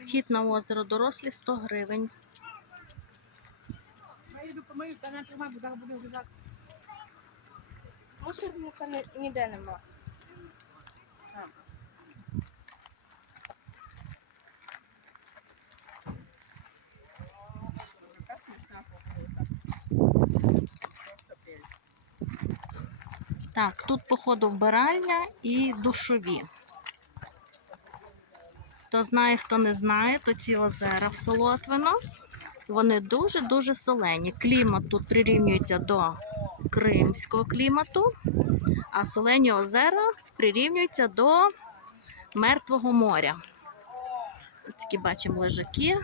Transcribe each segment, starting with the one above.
Вхід на озеро дорослі 100 гривень. Я ніде нема. Так, тут, походу, вбиральня і душові. Хто знає, хто не знає, то ці озера в Солотвино, вони дуже-дуже солені. Клімат тут прирівнюється до кримського клімату, а солені озера прирівнюються до Мертвого моря. Ось такі бачимо лежаки.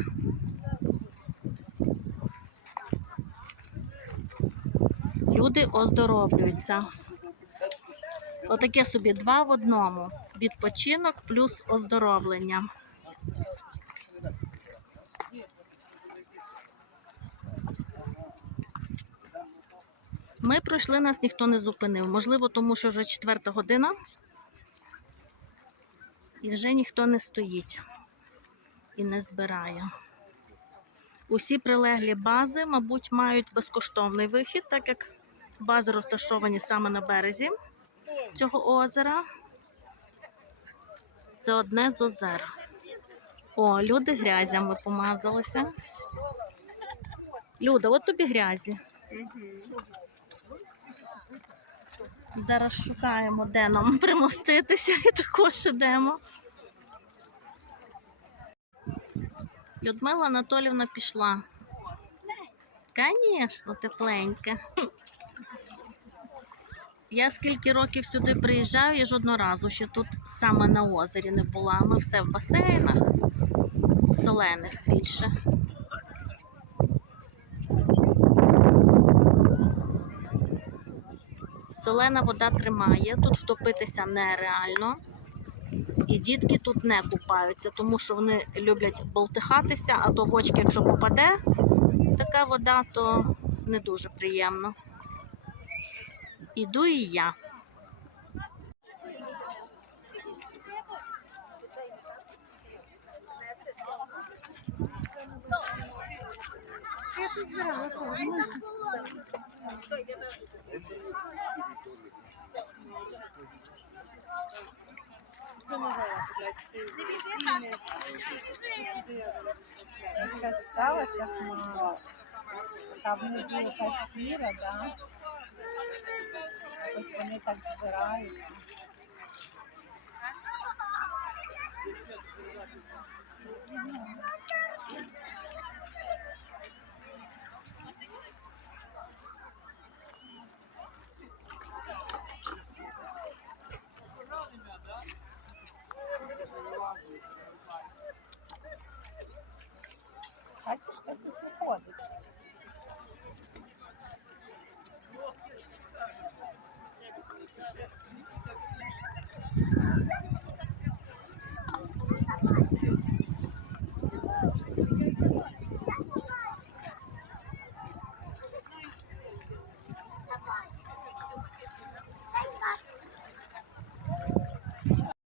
Люди оздоровлюються. Отаке собі два в одному. Відпочинок плюс оздоровлення. Ми пройшли, нас ніхто не зупинив. Можливо, тому що вже четверта година. І вже ніхто не стоїть і не збирає. Усі прилеглі бази, мабуть, мають безкоштовний вихід, так як бази розташовані саме на березі цього озера. Це одне з озер. О, люди грязями помазалися. Люда, от тобі грязі. Зараз шукаємо, де нам примоститися, і також ідемо. Людмила Анатолівна пішла. Звісно, тепленьке. Я скільки років сюди приїжджаю, я жодного разу ще тут саме на озері не була. Ми все в басейнах, солених більше. Солена вода тримає, тут втопитися нереально. І дітки тут не купаються, тому що вони люблять болтихатися, а то в очки, якщо попаде така вода, то не дуже приємно. Іду і я. Я тут збирала, що ви можете? Це не Така цікава ця хмара. Та внизу якась сіра, да? Ось вони так збираються. Бачиш, як тут виходить.